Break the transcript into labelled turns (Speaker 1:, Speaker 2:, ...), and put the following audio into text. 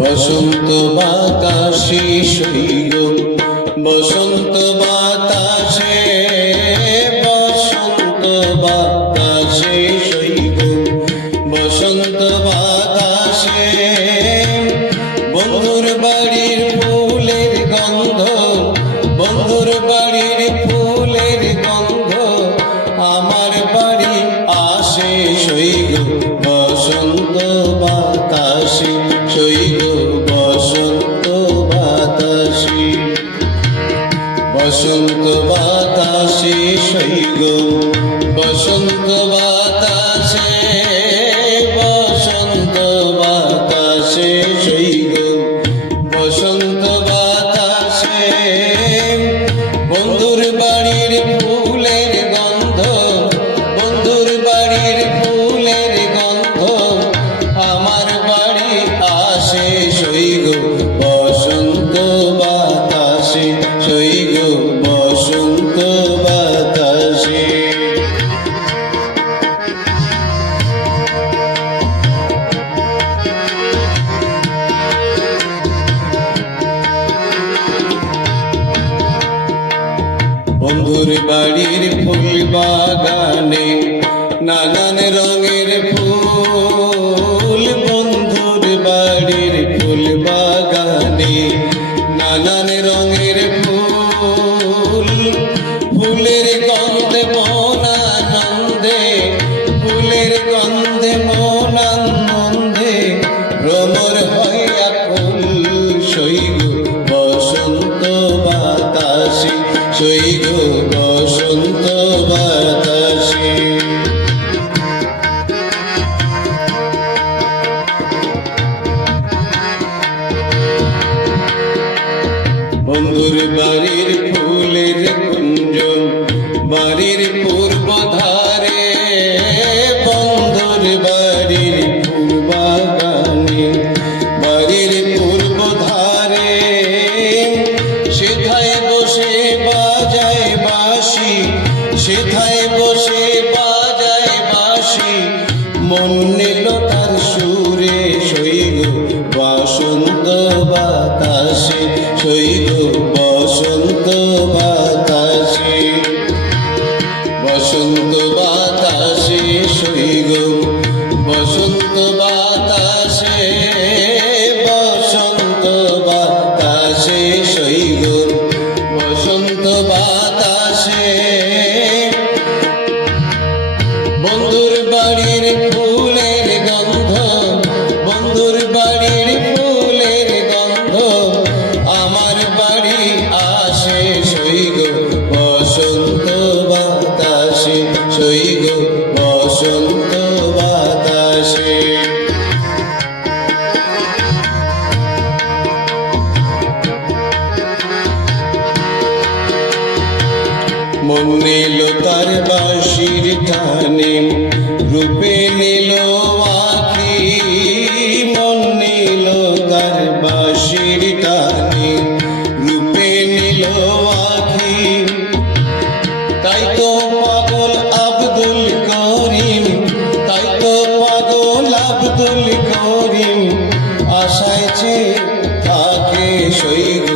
Speaker 1: বসন্ত বাতাসে শৈল বসন্ত বন্ধুর বাড়ির ফুল বাগানে নানান রঙের ফুল বাতাসে বন্ধুর বাড়ির ফুলের বাড়ির পূর্ব ধারে বন্ধুর বাড়ির ফুল বাগানে বাড়ির পূর্ব ধারে সেথায় সেথায় বসে বাজায় বাসি মন নিল তার সুরে শৈব বসন্ত বাতাসে শৈব বসন্ত বাতাসে। বসন্ত বাতাসে শৈল মন নিল তার বাঁশির টানে রূপে নিল আখি, মন নিল তার বাঁশির টানে রূপে নিল আখি। তাই তো পাগল আব্দুল করিম, তাই তো পাগল আব্দুল করিম, আশায় থাকে সৈগ